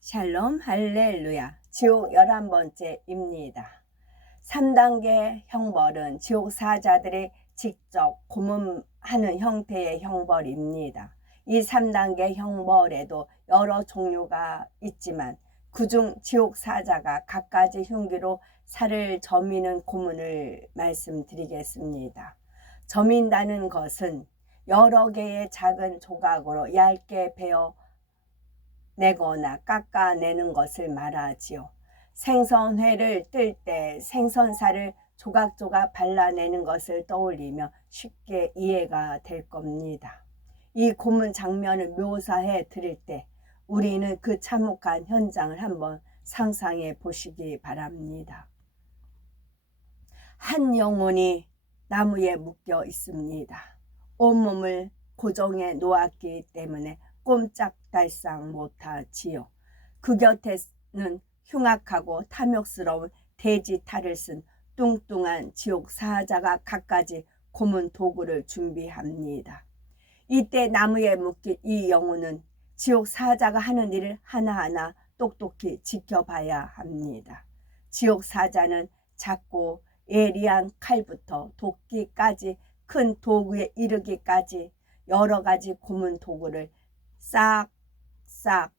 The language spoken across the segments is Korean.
샬롬 할렐루야 지옥 11번째입니다. 3단계 형벌은 지옥 사자들이 직접 고문하는 형태의 형벌입니다. 이 3단계 형벌에도 여러 종류가 있지만 그중 지옥 사자가 갖가지 흉기로 살을 저미는 고문을 말씀드리겠습니다. 저민다는 것은 여러 개의 작은 조각으로 얇게 베어 내거나 깎아내는 것을 말하지요. 생선회를 뜰 때 생선살을 조각조각 발라내는 것을 떠올리며 쉽게 이해가 될 겁니다. 이 고문 장면을 묘사해 드릴 때 우리는 그 참혹한 현장을 한번 상상해 보시기 바랍니다. 한 영혼이 나무에 묶여 있습니다. 온몸을 고정해 놓았기 때문에 꼼짝달싹 못하지요. 그 곁에는 흉악하고 탐욕스러운 돼지 탈을 쓴 뚱뚱한 지옥 사자가 갖가지 고문 도구를 준비합니다. 이때 나무에 묶인 이 영혼은 지옥 사자가 하는 일을 하나하나 똑똑히 지켜봐야 합니다. 지옥 사자는 작고 예리한 칼부터 도끼까지 큰 도구에 이르기까지 여러 가지 고문 도구를 싹싹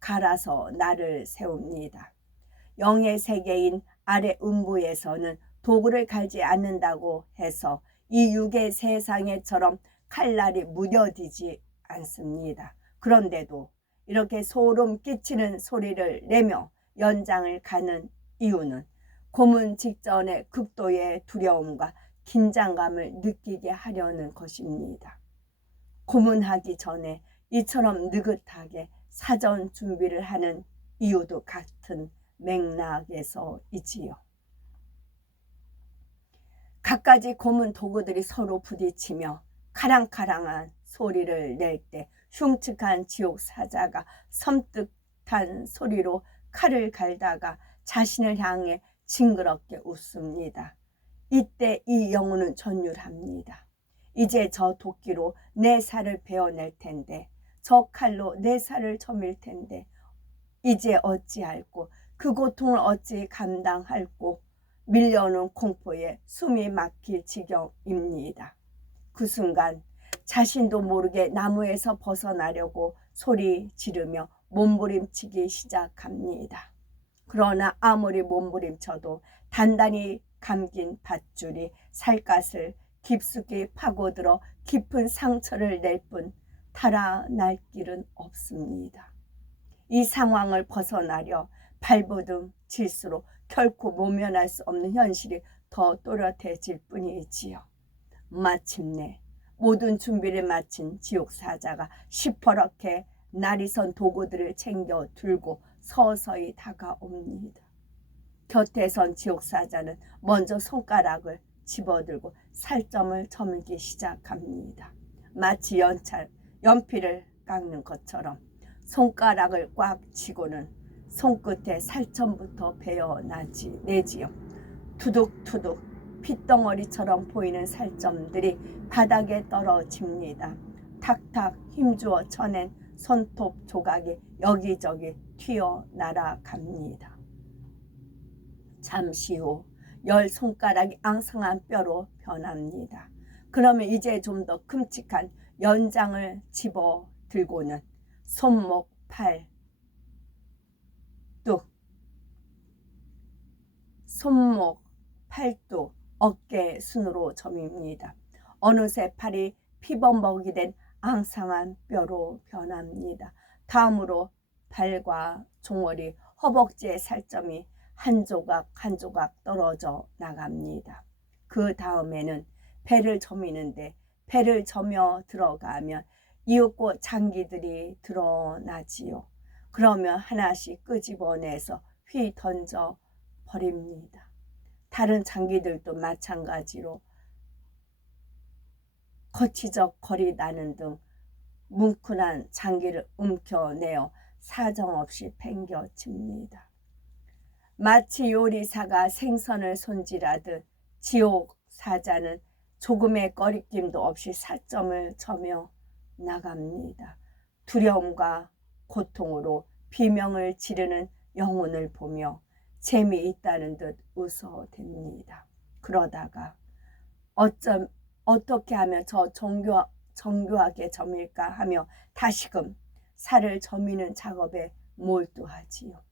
갈아서 나를 세웁니다. 영의 세계인 아래 음부에서는 도구를 갈지 않는다고 해서 이 육의 세상에처럼 칼날이 무뎌지지 않습니다. 그런데도 이렇게 소름 끼치는 소리를 내며 연장을 가는 이유는 고문 직전의 극도의 두려움과 긴장감을 느끼게 하려는 것입니다. 고문하기 전에 이처럼 느긋하게 사전 준비를 하는 이유도 같은 맥락에서이지요. 갖가지 고문 도구들이 서로 부딪히며 카랑카랑한 소리를 낼 때 흉측한 지옥 사자가 섬뜩한 소리로 칼을 갈다가 자신을 향해 징그럽게 웃습니다. 이때 이 영혼은 전율합니다. 이제 저 도끼로 내 살을 베어낼 텐데 저 칼로 내 살을 저밀 텐데 이제 어찌할꼬 그 고통을 어찌 감당할꼬 밀려오는 공포에 숨이 막힐 지경입니다. 그 순간 자신도 모르게 나무에서 벗어나려고 소리 지르며 몸부림치기 시작합니다. 그러나 아무리 몸부림쳐도 단단히 감긴 밧줄이 살갗을 깊숙이 파고들어 깊은 상처를 낼 뿐 달아날 길은 없습니다. 이 상황을 벗어나려 발버둥 칠수록 결코 모면할 수 없는 현실이 더 또렷해질 뿐이지요. 마침내 모든 준비를 마친 지옥 사자가 시퍼렇게 날이 선 도구들을 챙겨 들고 서서히 다가옵니다. 곁에 선 지옥 사자는 먼저 손가락을 집어들고 살점을 저물기 시작합니다. 마치 연찰, 연필을 깎는 것처럼 손가락을 꽉 쥐고는 손끝에 살점부터 베어나지 내지요. 투둑투둑 핏덩어리처럼 보이는 살점들이 바닥에 떨어집니다. 탁탁 힘주어 쳐낸 손톱 조각이 여기저기 튀어 날아갑니다. 잠시 후 열 손가락이 앙상한 뼈로 변합니다. 그러면 이제 좀 더 큼직한 연장을 집어 들고는 손목, 팔, 뚝, 손목, 팔뚝, 어깨 순으로 점입니다. 어느새 팔이 피범벅이 된 앙상한 뼈로 변합니다. 다음으로 발과 종아리, 허벅지의 살점이 한 조각 한 조각 떨어져 나갑니다. 그 다음에는 배를 저미는데 배를 저며 들어가면 이윽고 장기들이 드러나지요. 그러면 하나씩 끄집어내서 휘 던져 버립니다. 다른 장기들도 마찬가지로 거치적 거리 나는 등 뭉클한 장기를 움켜내어 사정없이 팽겨칩니다. 마치 요리사가 생선을 손질하듯 지옥 사자는 조금의 꺼리낌도 없이 살점을 저며 나갑니다. 두려움과 고통으로 비명을 지르는 영혼을 보며 재미있다는 듯 웃어댑니다. 그러다가 어쩜 어떻게 하면 저 정교, 정교하게 점일까 하며 다시금 살을 점이는 작업에 몰두하지요.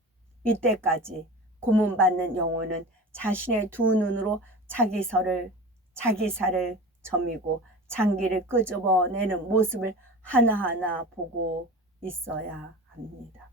이때까지 고문받는 영혼은 자신의 두 눈으로 자기 살을 자기 살을 점이고 장기를 끄집어내는 모습을 하나하나 보고 있어야 합니다.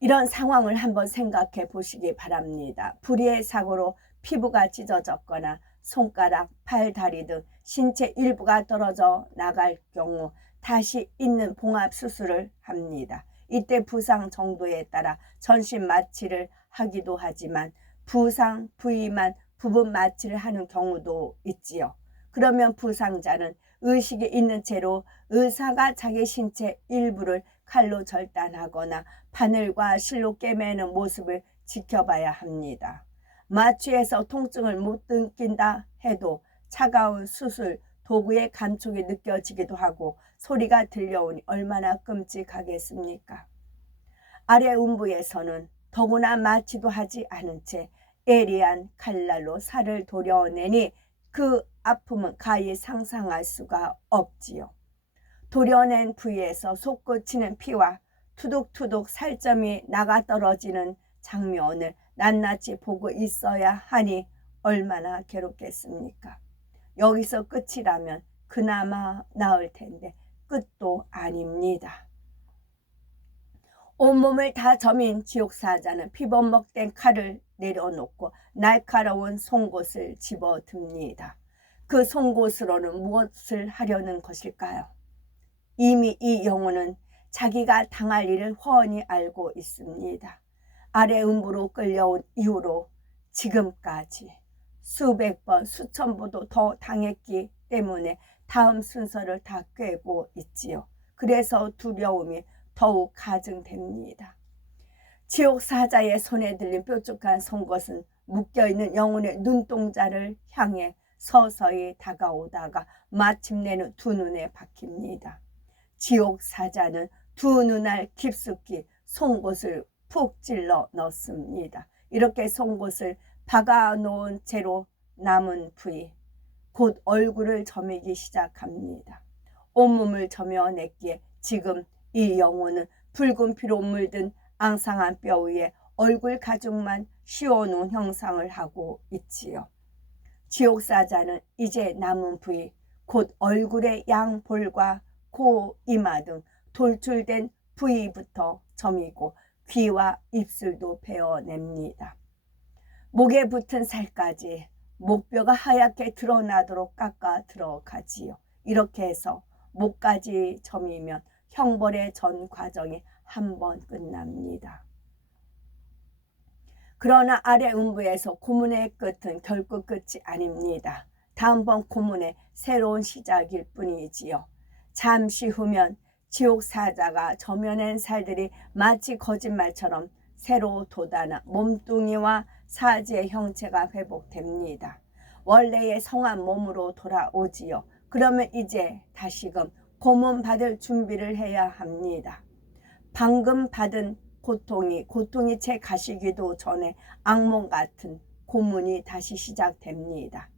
이런 상황을 한번 생각해 보시기 바랍니다. 불의의 사고로 피부가 찢어졌거나 손가락, 팔, 다리 등 신체 일부가 떨어져 나갈 경우 다시 있는 봉합 수술을 합니다. 이때 부상 정도에 따라 전신 마취를 하기도 하지만 부상 부위만 부분 마취를 하는 경우도 있지요. 그러면 부상자는 의식이 있는 채로 의사가 자기 신체 일부를 칼로 절단하거나 바늘과 실로 꿰매는 모습을 지켜봐야 합니다. 마취에서 통증을 못 느낀다 해도 차가운 수술 도구의 감촉이 느껴지기도 하고 소리가 들려오니 얼마나 끔찍하겠습니까? 아래 음부에서는 더구나 마취도 하지 않은 채 예리한 칼날로 살을 도려내니 그 아픔은 가히 상상할 수가 없지요. 도려낸 부위에서 솟구치는 피와 투둑투둑 살점이 나가 떨어지는 장면을 낱낱이 보고 있어야 하니 얼마나 괴롭겠습니까? 여기서 끝이라면 그나마 나을 텐데 끝도 아닙니다. 온몸을 다 점인 지옥사자는 피범벅된 칼을 내려놓고 날카로운 송곳을 집어듭니다. 그 송곳으로는 무엇을 하려는 것일까요? 이미 이 영혼은 자기가 당할 일을 훤히 알고 있습니다. 아래 음부로 끌려온 이후로 지금까지 수백 번, 수천 번도 더 당했기 때문에 다음 순서를 다 꿰고 있지요. 그래서 두려움이 더욱 가증됩니다. 지옥 사자의 손에 들린 뾰족한 송곳은 묶여있는 영혼의 눈동자를 향해 서서히 다가오다가 마침내는 두 눈에 박힙니다. 지옥 사자는 두 눈알 깊숙이 송곳을 푹 찔러 넣습니다. 이렇게 송곳을 박아 놓은 채로 남은 부위 곧 얼굴을 점이기 시작합니다. 온몸을 점여냈기에 지금 이 영혼은 붉은 피로 물든 앙상한 뼈 위에 얼굴 가죽만 씌워놓은 형상을 하고 있지요. 지옥사자는 이제 남은 부위 곧 얼굴의 양볼과 코, 이마 등 돌출된 부위부터 점이고 귀와 입술도 베어냅니다. 목에 붙은 살까지 목뼈가 하얗게 드러나도록 깎아 들어가지요. 이렇게 해서 목까지 점이면 형벌의 전 과정이 한 번 끝납니다. 그러나 아래 음부에서 고문의 끝은 결코 끝이 아닙니다. 다음번 고문의 새로운 시작일 뿐이지요. 잠시 후면 지옥 사자가 저면엔 살들이 마치 거짓말처럼 새로 돋아나 몸뚱이와 사지의 형체가 회복됩니다. 원래의 성한 몸으로 돌아오지요. 그러면 이제 다시금 고문 받을 준비를 해야 합니다. 방금 받은 고통이 고통이 채 가시기도 전에 악몽 같은 고문이 다시 시작됩니다.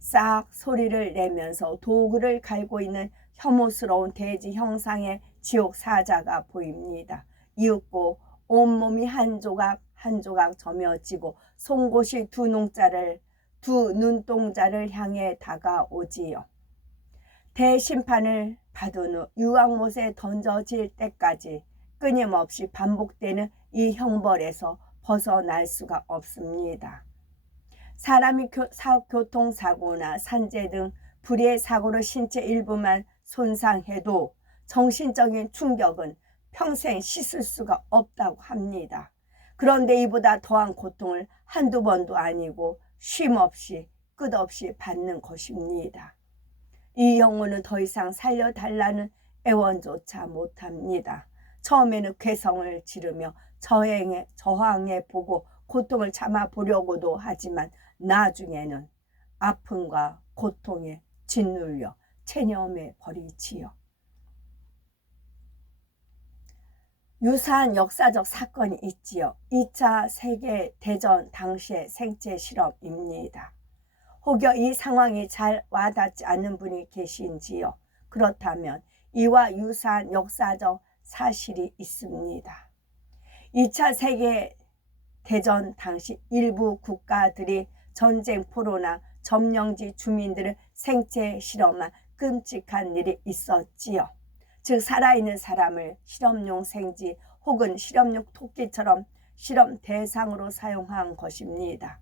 싹 소리를 내면서 도구를 갈고 있는 혐오스러운 돼지 형상의 지옥 사자가 보입니다. 이윽고 온몸이 한 조각 한 조각 점여지고 송곳이 두 농자를 두 눈동자를 향해 다가오지요. 대심판을 받은 후 유황못에 던져질 때까지 끊임없이 반복되는 이 형벌에서 벗어날 수가 없습니다. 사람이 교, 사, 교통사고나 산재 등 불의의 사고로 신체 일부만 손상해도 정신적인 충격은 평생 씻을 수가 없다고 합니다. 그런데 이보다 더한 고통을 한두 번도 아니고 쉼없이 끝없이 받는 것입니다. 이 영혼은 더 이상 살려달라는 애원조차 못합니다. 처음에는 괴성을 지르며 저행에, 저항해 보고 고통을 참아 보려고도 하지만 나중에는 아픔과 고통에 짓눌려 체념해 버리지요. 유사한 역사적 사건이 있지요. 2차 세계 대전 당시의 생체 실험입니다. 혹여 이 상황이 잘 와닿지 않는 분이 계신지요. 그렇다면 이와 유사한 역사적 사실이 있습니다. 2차 세계 대전 당시 일부 국가들이 전쟁 포로나 점령지 주민들을 생체 실험한 끔찍한 일이 있었지요. 즉 살아있는 사람을 실험용 생쥐 혹은 실험용 토끼처럼 실험 대상으로 사용한 것입니다.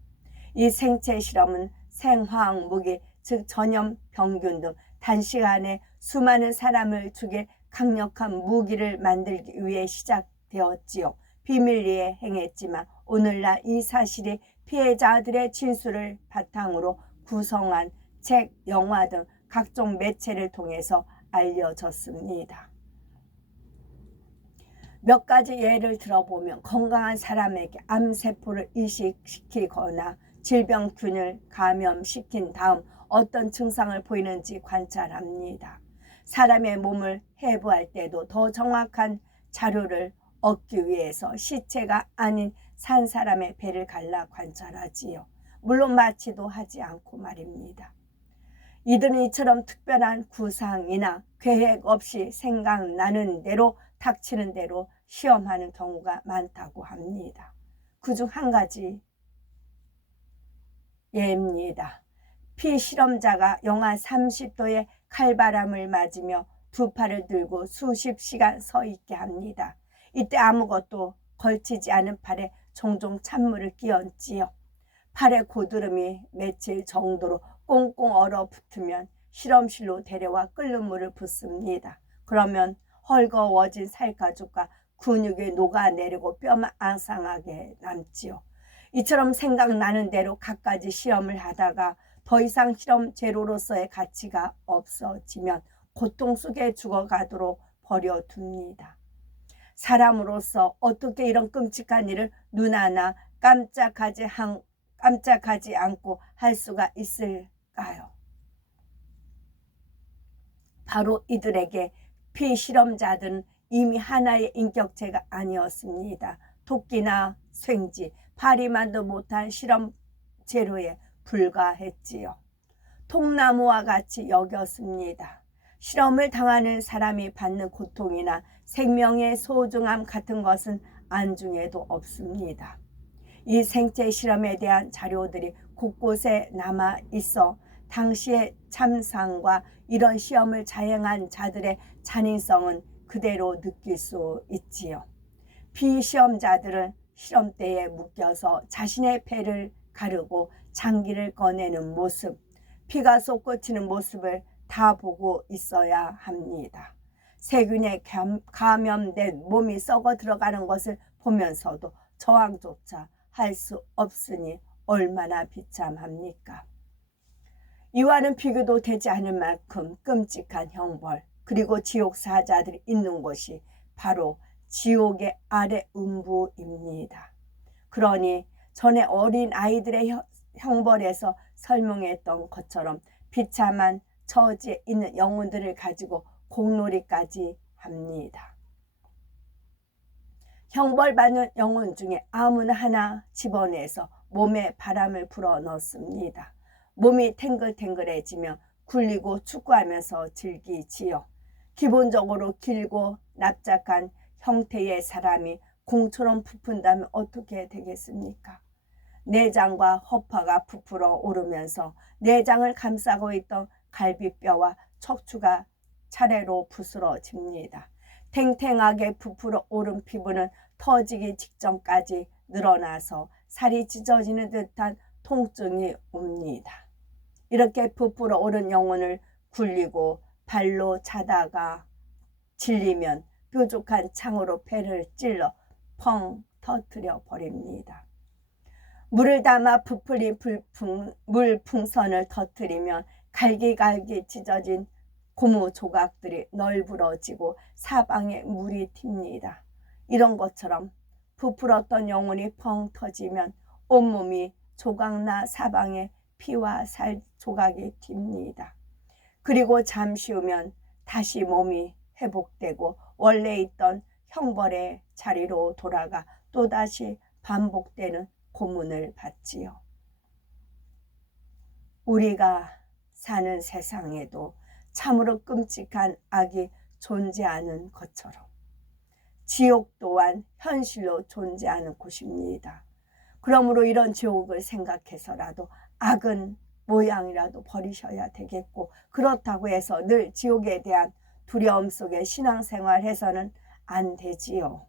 이 생체 실험은 생화학 무기 즉 전염 병균 등 단시간에 수많은 사람을 죽일 강력한 무기를 만들기 위해 시작되었지요. 비밀리에 행했지만 오늘날 이 사실이 피해자들의 진술을 바탕으로 구성한 책, 영화 등 각종 매체를 통해서 알려졌습니다. 몇 가지 예를 들어보면 건강한 사람에게 암세포를 이식시키거나 질병균을 감염시킨 다음 어떤 증상을 보이는지 관찰합니다. 사람의 몸을 해부할 때도 더 정확한 자료를 얻기 위해서 시체가 아닌 산 사람의 배를 갈라 관찰하지요. 물론 마취도 하지 않고 말입니다. 이들은 이처럼 특별한 구상이나 계획 없이 생각나는 대로 닥치는 대로 시험하는 경우가 많다고 합니다. 그중 한 가지 예입니다. 피실험자가 영하 30도의 칼바람을 맞으며 두 팔을 들고 수십 시간 서 있게 합니다. 이때 아무것도 걸치지 않은 팔에 종종 찬물을 끼얹지요. 팔의 고드름이 며칠 정도로 꽁꽁 얼어붙으면 실험실로 데려와 끓는 물을 붓습니다. 그러면 헐거워진 살가죽과 근육이 녹아내리고 뼈만 앙상하게 남지요. 이처럼 생각나는 대로 갖가지 시험을 하다가 더 이상 실험 제로로서의 가치가 없어지면 고통 속에 죽어가도록 버려둡니다. 사람으로서 어떻게 이런 끔찍한 일을 눈 하나 깜짝하지, 한, 깜짝하지 않고 할 수가 있을까요? 바로 이들에게 피실험자들은 이미 하나의 인격체가 아니었습니다. 토끼나 생쥐, 파리만도 못한 실험 재료에 불과했지요. 통나무와 같이 여겼습니다. 실험을 당하는 사람이 받는 고통이나 생명의 소중함 같은 것은 안중에도 없습니다. 이 생체 실험에 대한 자료들이 곳곳에 남아 있어 당시의 참상과 이런 시험을 자행한 자들의 잔인성은 그대로 느낄 수 있지요. 비시험자들은 실험대에 묶여서 자신의 배를 가르고 장기를 꺼내는 모습, 피가 솟구치는 모습을 다 보고 있어야 합니다. 세균에 감염된 몸이 썩어 들어가는 것을 보면서도 저항조차 할 수 없으니 얼마나 비참합니까? 이와는 비교도 되지 않을 만큼 끔찍한 형벌 그리고 지옥 사자들이 있는 곳이 바로 지옥의 아래 음부입니다. 그러니 전에 어린 아이들의 형벌에서 설명했던 것처럼 비참한 처지에 있는 영혼들을 가지고 공놀이까지 합니다. 형벌받는 영혼 중에 아무나 하나 집어내서 몸에 바람을 불어 넣습니다. 몸이 탱글탱글해지며 굴리고 축구하면서 즐기지요. 기본적으로 길고 납작한 형태의 사람이 공처럼 부푼다면 어떻게 되겠습니까? 내장과 허파가 부풀어 오르면서 내장을 감싸고 있던 갈비뼈와 척추가 차례로 부스러집니다. 탱탱하게 부풀어 오른 피부는 터지기 직전까지 늘어나서 살이 찢어지는 듯한 통증이 옵니다. 이렇게 부풀어 오른 영혼을 굴리고 발로 차다가 질리면 뾰족한 창으로 배를 찔러 펑 터뜨려 버립니다. 물을 담아 부풀린 불풍, 물 풍선을 터뜨리면 갈기갈기 찢어진 고무 조각들이 널브러지고 사방에 물이 튑니다. 이런 것처럼 부풀었던 영혼이 펑 터지면 온몸이 조각나 사방에 피와 살 조각이 튑니다. 그리고 잠시 후면 다시 몸이 회복되고 원래 있던 형벌의 자리로 돌아가 또다시 반복되는 고문을 받지요. 우리가 사는 세상에도 참으로 끔찍한 악이 존재하는 것처럼 지옥 또한 현실로 존재하는 곳입니다. 그러므로 이런 지옥을 생각해서라도 악은 모양이라도 버리셔야 되겠고 그렇다고 해서 늘 지옥에 대한 두려움 속에 신앙생활 해서는 안 되지요.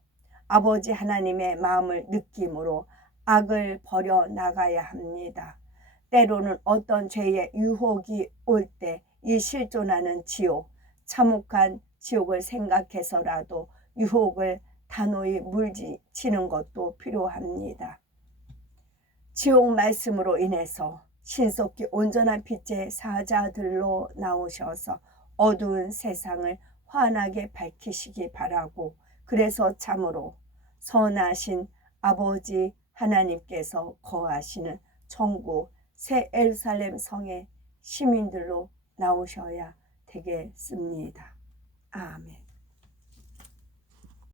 아버지 하나님의 마음을 느낌으로 악을 버려 나가야 합니다. 때로는 어떤 죄의 유혹이 올 때 이 실존하는 지옥, 참혹한 지옥을 생각해서라도 유혹을 단호히 물리치는 것도 필요합니다. 지옥 말씀으로 인해서 신속히 온전한 빛의 사자들로 나오셔서 어두운 세상을 환하게 밝히시기 바라고 그래서 참으로 선하신 아버지 하나님께서 거하시는 천국 새 에루살렘 성의 시민들로 나오셔야 되겠습니다. 아멘.